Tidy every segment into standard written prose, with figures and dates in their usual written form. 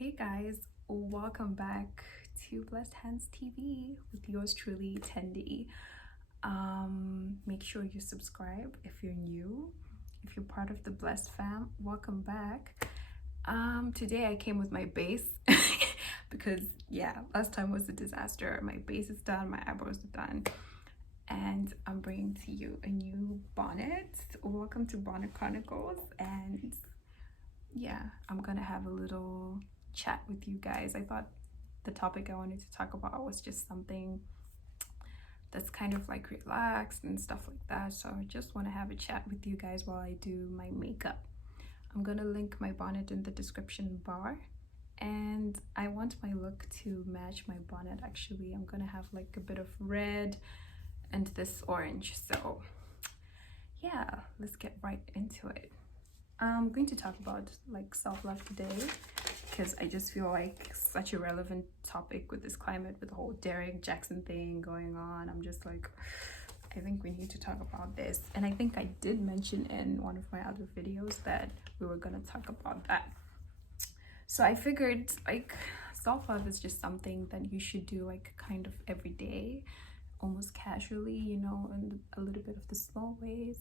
Hey guys, welcome back to Blessed Hands TV with yours truly, Tendie. Make sure you subscribe if you're new. If you're part of the Blessed fam, welcome back. Today I came with my base because last time was a disaster. My base is done, my eyebrows are done, and I'm bringing to you a new bonnet. Welcome to Bonnet Chronicles, and I'm gonna have a little chat with you guys. I thought the topic I wanted to talk about was just something that's kind of like relaxed and stuff like that, so I just want to have a chat with you guys while I do my makeup. I'm gonna link my bonnet in the description bar, and I want my look to match my bonnet. Actually, I'm gonna have like a bit of red and this orange, so yeah, let's get right into it. I'm going to talk about like self-love today because I just feel like such a relevant topic with this climate, with the whole Derek Jackson thing going on. I'm just like, I think we need to talk about this. And I think I did mention in one of my other videos that we were gonna talk about that. So I figured like self-love is just something that you should do like kind of every day, almost casually, you know, in a little bit of the small ways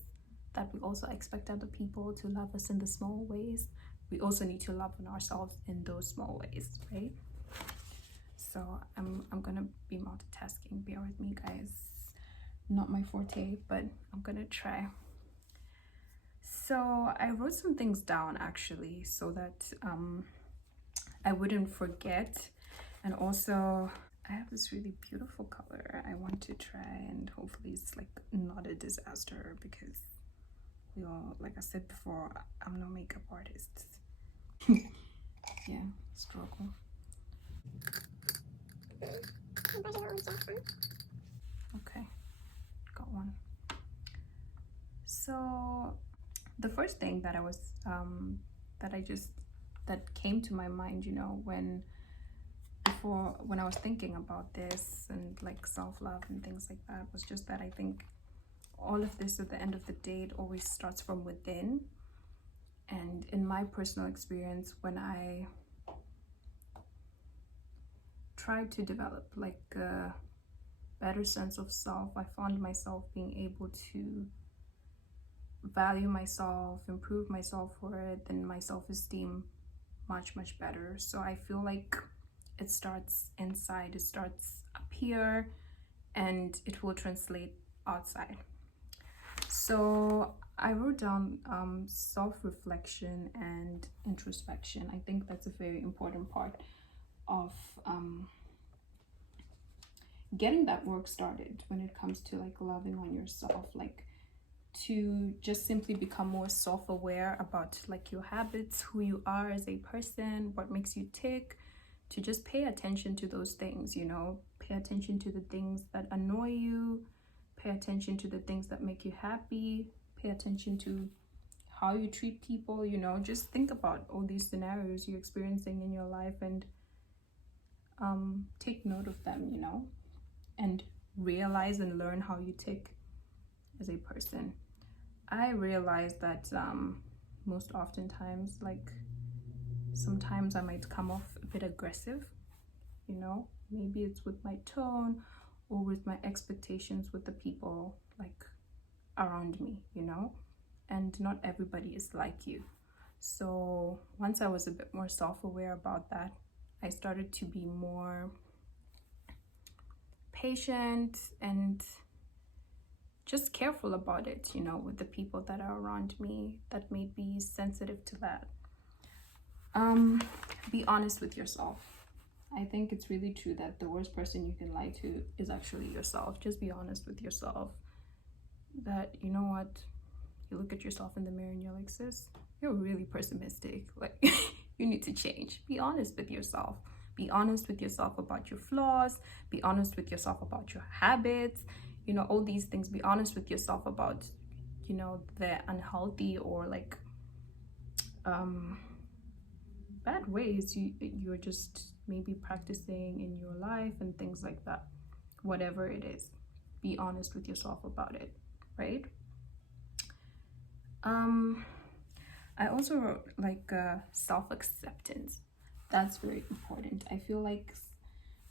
that we also expect other people to love us in the small ways. We also need to love on ourselves in those small ways, right? So I'm gonna be multitasking. Bear with me, guys. Not my forte, but I'm gonna try. So I wrote some things down actually so that I wouldn't forget. And also I have this really beautiful color I want to try, and hopefully it's like not a disaster because we all, like I said before, I'm no makeup artist. Yeah, struggle. Okay, got one. So the first thing that I was that came to my mind, you know, when I was thinking about this and like self-love and things like that, was just that I think all of this at the end of the day, it always starts from within. And in my personal experience, when I tried to develop like a better sense of self, I found myself being able to value myself, improve my self-worth and my self-esteem much better. So I feel like it starts inside, it starts up here, and it will translate outside. So I wrote down self-reflection and introspection. I think that's a very important part of getting that work started when it comes to like loving on yourself, like to just simply become more self-aware about like your habits, who you are as a person, what makes you tick, to just pay attention to those things, you know, pay attention to the things that annoy you, pay attention to the things that make you happy, pay attention to how you treat people, you know, just think about all these scenarios you're experiencing in your life and take note of them, you know, and realize and learn how you tick as a person. I realized that most oftentimes, like sometimes I might come off a bit aggressive, you know, maybe it's with my tone or with my expectations with the people like around me, you know, and not everybody is like you. So once I was a bit more self-aware about that, I started to be more patient and just careful about it, you know, with the people that are around me that may be sensitive to that. Be honest with yourself. I think it's really true that the worst person you can lie to is actually yourself. Just be honest with yourself that, you know what, you look at yourself in the mirror and you're like, sis, you're really pessimistic. Like, you need to change. Be honest with yourself. Be honest with yourself about your flaws. Be honest with yourself about your habits. You know, all these things. Be honest with yourself about, you know, the unhealthy or like bad ways you're just maybe practicing in your life and things like that. Whatever it is, be honest with yourself about it, right? I also wrote like self-acceptance. That's very important. I feel like,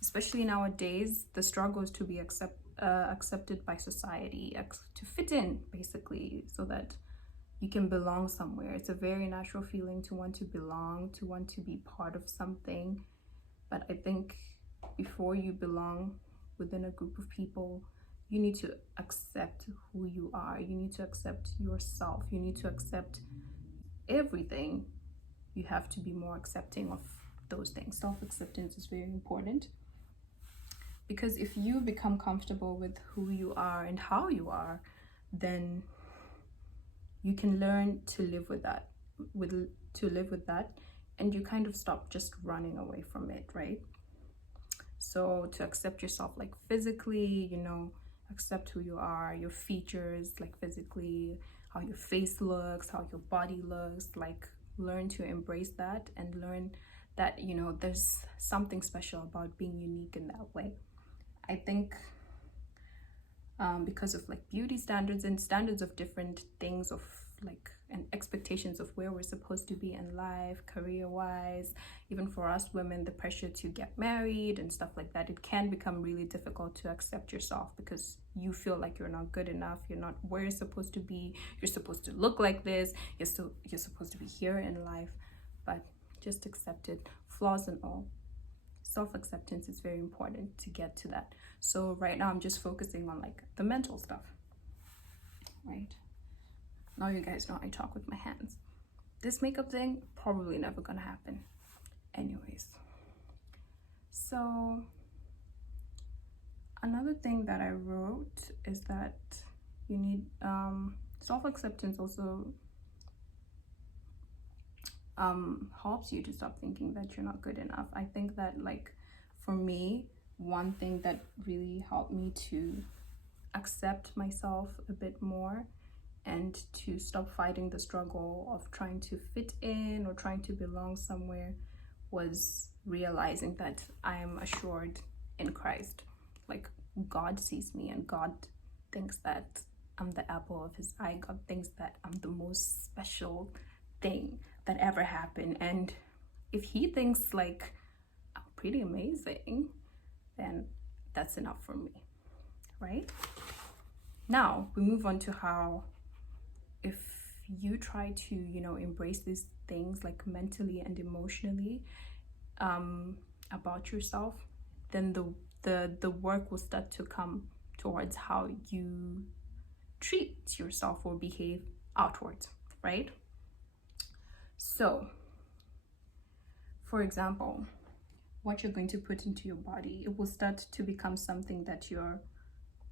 especially nowadays, the struggle is to be accepted by society, to fit in, basically, so that you can belong somewhere. It's a very natural feeling to want to belong, to want to be part of something. But I think before you belong within a group of people, you need to accept who you are. You need to accept yourself. You need to accept everything. You have to be more accepting of those things. Self-acceptance is very important, because if you become comfortable with who you are and how you are, then you can learn to live with that, and you kind of stop just running away from it, right? So to accept yourself, like physically, accept who you are, your features, like physically, how your face looks, how your body looks, like learn to embrace that, and learn that there's something special about being unique in that way. I think because of like beauty standards and standards of different things, of like, and expectations of where we're supposed to be in life, career wise, even for us women, the pressure to get married and stuff like that, it can become really difficult to accept yourself, because you feel like you're not good enough, you're not where you're supposed to be, you're supposed to look like this, you're supposed to be here in life. But just accept it, flaws and all. Self-acceptance is very important to get to that. So right now I'm just focusing on like the mental stuff, right? Now you guys know I talk with my hands. This makeup thing probably never gonna happen anyways. So another thing that I wrote is that you need self-acceptance also helps you to stop thinking that you're not good enough. I think that, like, for me, one thing that really helped me to accept myself a bit more and to stop fighting the struggle of trying to fit in or trying to belong somewhere was realizing that I am assured in Christ. Like, God sees me and God thinks that I'm the apple of his eye. God thinks that I'm the most special thing that ever happened, and if he thinks like I'm pretty amazing, then that's enough for me, right? Now we move on to how, if you try to embrace these things like mentally and emotionally about yourself, then the work will start to come towards how you treat yourself or behave outwards, right? So, for example, what you're going to put into your body, it will start to become something that you're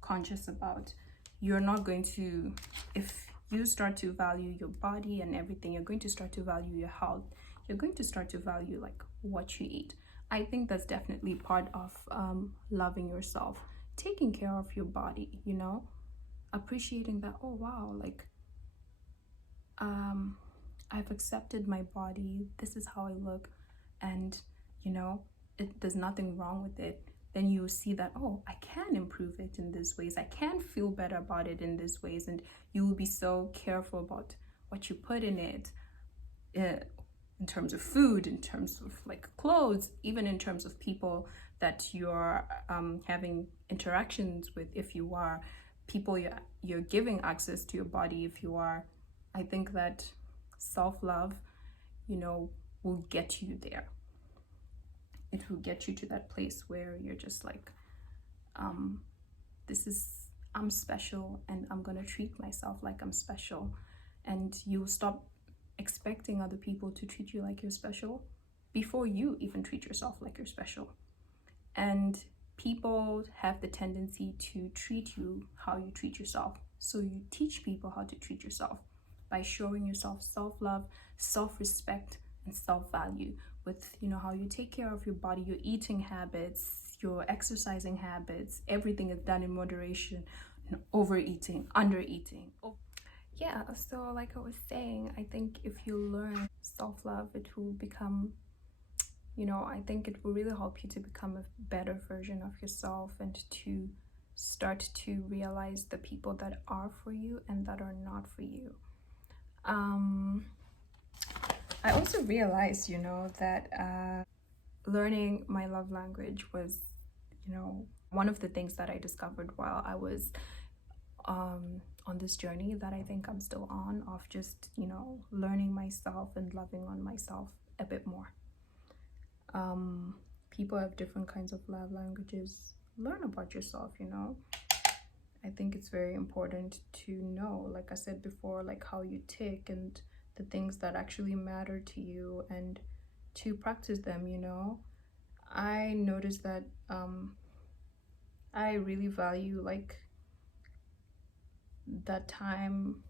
conscious about. You're not going to, if you start to value your body and everything, you're going to start to value your health. You're going to start to value like what you eat. I think that's definitely part of loving yourself, taking care of your body, appreciating that, oh wow, like I've accepted my body, this is how I look, and there's nothing wrong with it. Then you will see that, oh, I can improve it in these ways, I can feel better about it in these ways, and you will be so careful about what you put in it, in terms of food, in terms of like clothes, even in terms of people that you're having interactions with. If you are people you're giving access to your body, if you are, I think that self-love will get you there. It will get you to that place where you're just like, I'm special, and I'm gonna treat myself like I'm special. And you will stop expecting other people to treat you like you're special before you even treat yourself like you're special. And people have the tendency to treat you how you treat yourself, so you teach people how to treat yourself by showing yourself self-love, self-respect, and self-value with how you take care of your body, your eating habits, your exercising habits. Everything is done in moderation. Overeating, undereating. Yeah, so like I was saying, I think if you learn self-love, it will become, I think it will really help you to become a better version of yourself, and to start to realize the people that are for you and that are not for you. I also realized, that learning my love language was, one of the things that I discovered while I was on this journey that I think I'm still on, of just, learning myself and loving on myself a bit more. People have different kinds of love languages. Learn about yourself, I think it's very important to know, like I said before, like how you tick and the things that actually matter to you, and to practice them. I noticed that I really value like that time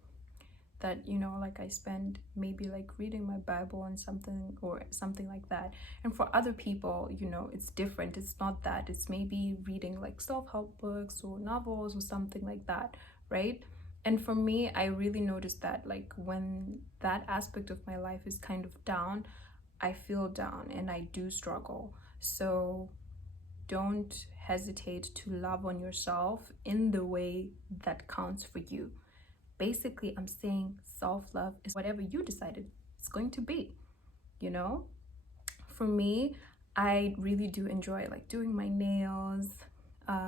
that like I spend maybe like reading my Bible and something or something like that. And for other people, it's different. It's not that. It's maybe reading like self-help books or novels or something like that, right? And for me, I really noticed that like when that aspect of my life is kind of down, I feel down and I do struggle. So don't hesitate to love on yourself in the way that counts for you. Basically, I'm saying self-love is whatever you decided it's going to be. For me, I really do enjoy like doing my nails,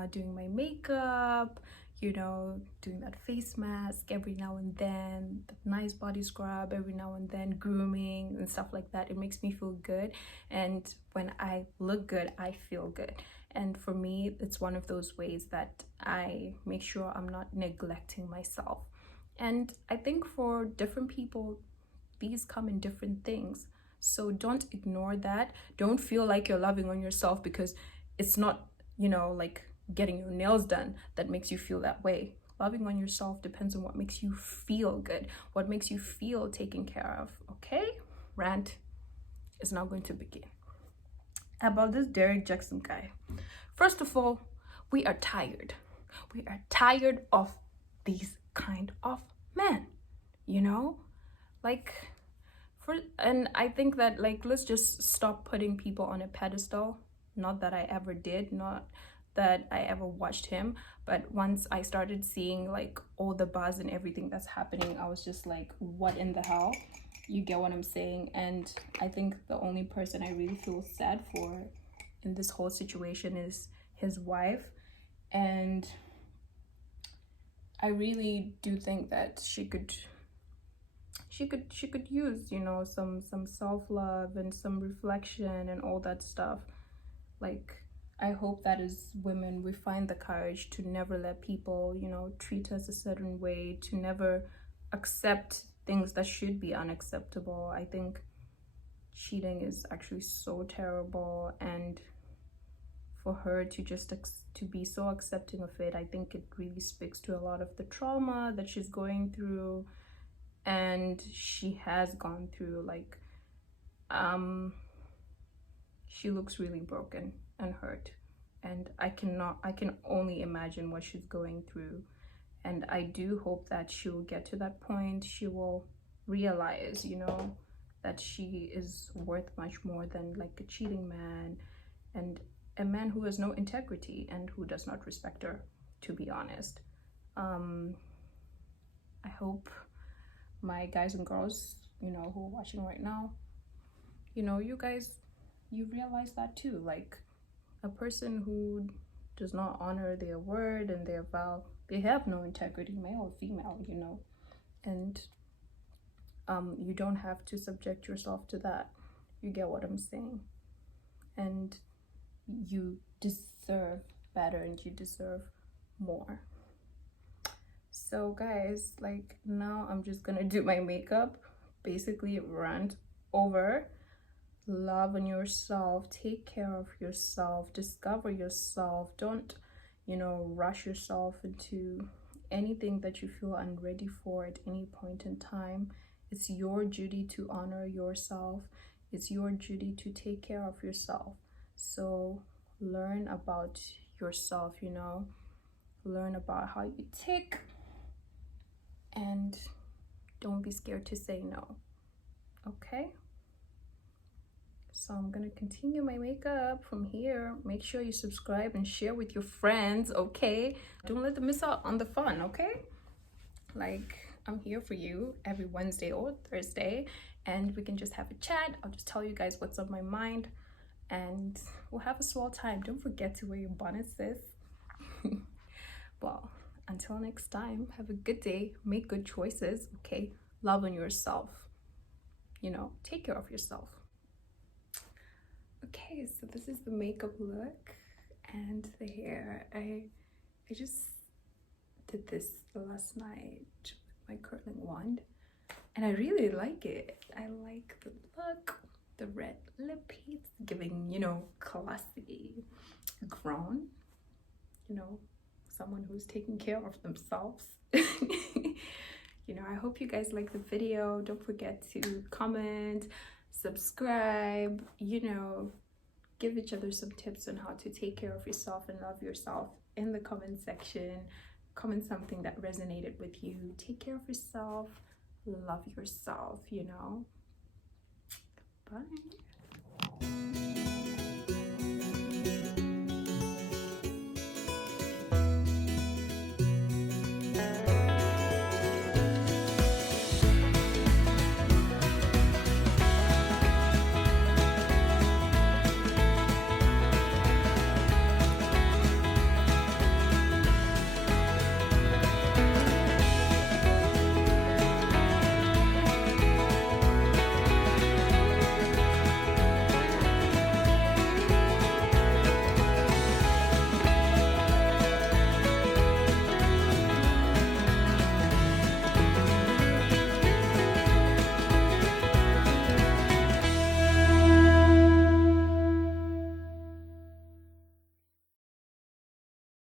doing my makeup, doing that face mask every now and then, the nice body scrub every now and then, grooming and stuff like that. It makes me feel good, and when I look good, I feel good. And for me, it's one of those ways that I make sure I'm not neglecting myself. And I think for different people, these come in different things. So don't ignore that. Don't feel like you're loving on yourself because it's not, like getting your nails done that makes you feel that way. Loving on yourself depends on what makes you feel good, what makes you feel taken care of. Okay? Rant is now going to begin. About this Derek Jackson guy. First of all, we are tired. We are tired of these kind of men, like and I think that like let's just stop putting people on a pedestal. Not that I ever did, not that I ever watched him, but once I started seeing like all the buzz and everything that's happening, I was just like, what in the hell? You get what I'm saying? And I think the only person I really feel sad for in this whole situation is his wife. And I really do think that she could use, some self-love and some reflection and all that stuff. Like, I hope that as women we find the courage to never let people, treat us a certain way, to never accept things that should be unacceptable. I think cheating is actually so terrible, and for her to just to be so accepting of it, I think it really speaks to a lot of the trauma that she's going through and she has gone through. Like she looks really broken and hurt, and I can only imagine what she's going through. And I do hope that she will get to that point. She will realize, that she is worth much more than like a cheating man, and a man who has no integrity and who does not respect her, to be honest. I hope my guys and girls, who are watching right now, you guys, you realize that too. Like, a person who does not honor their word and their vow, they have no integrity, male or female, and you don't have to subject yourself to that. You get what I'm saying? And you deserve better and you deserve more. So guys, like, now I'm just gonna do my makeup, basically rant over. Love on yourself, take care of yourself, discover yourself. Don't rush yourself into anything that you feel unready for at any point in time. It's your duty to honor yourself. It's your duty to take care of yourself. So learn about yourself, learn about how you tick, and don't be scared to say no. Okay? So I'm gonna continue my makeup from here. Make sure you subscribe and share with your friends, okay? Don't let them miss out on the fun, okay? Like, I'm here for you every Wednesday or Thursday, and we can just have a chat. I'll just tell you guys what's on my mind. and we'll have a swell time. Don't forget to wear your bonnet, sis. Well, until next time, have a good day, make good choices, okay? Love on yourself, you know, take care of yourself. Okay, so this is the makeup look and the hair. I just did this last night with my curling wand, and I really like it. I like the look, the red lip piece, giving, you know, classy, grown, you know, someone who's taking care of themselves. You know, I hope you guys like the video. Don't forget to comment, subscribe, you know, give each other some tips on how to take care of yourself and love yourself in the comment section. Comment something that resonated with you. Take care of yourself, love yourself, you know. Bye.